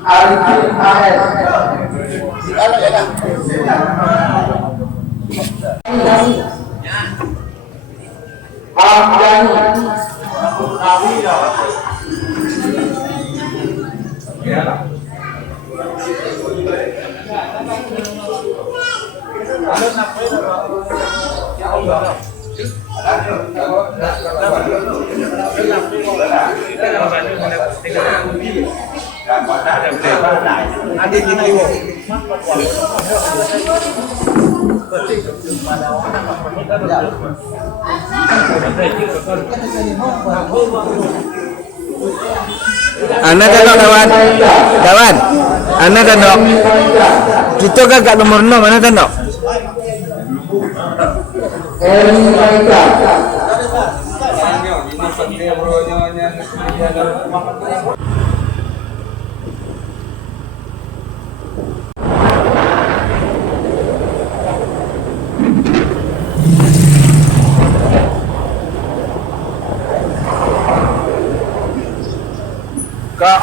Arifin AS. Kalau ya kan. Anda tengok kawan, Anda tengok, kita kakak nomor 6, Anda tengok. Kau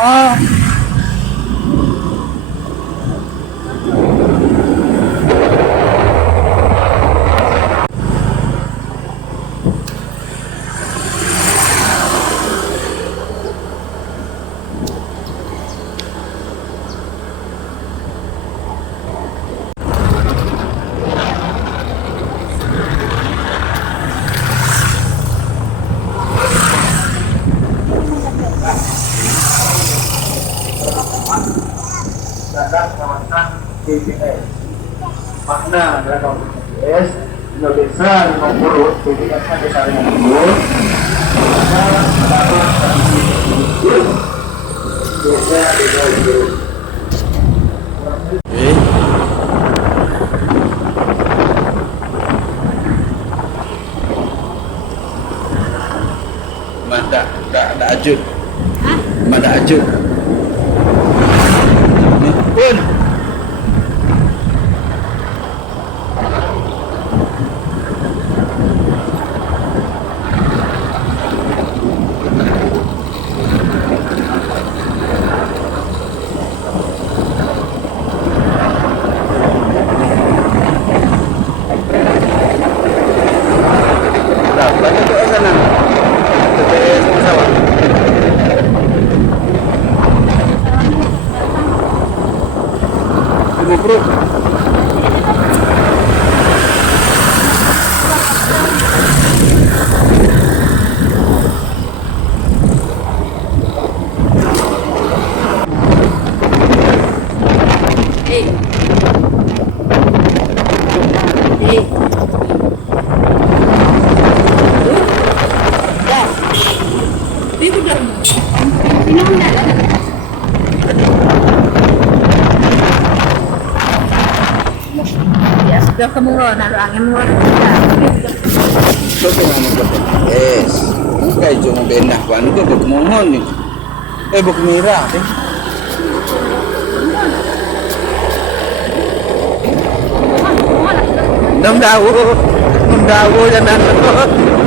kawasan BPS. Makna adalah kawasan BPS Indonesia 50 BPS nya desa 50 Mada ajut. Mada ajut. Pun. Sudah kemurah, naruh angin murah. Ito ko nga magpapag-es. Ang kayo yung mabenah ko. Ano ko, bukumuhon ni. Bukumira. Nang dawo. Nang dawo yan ano.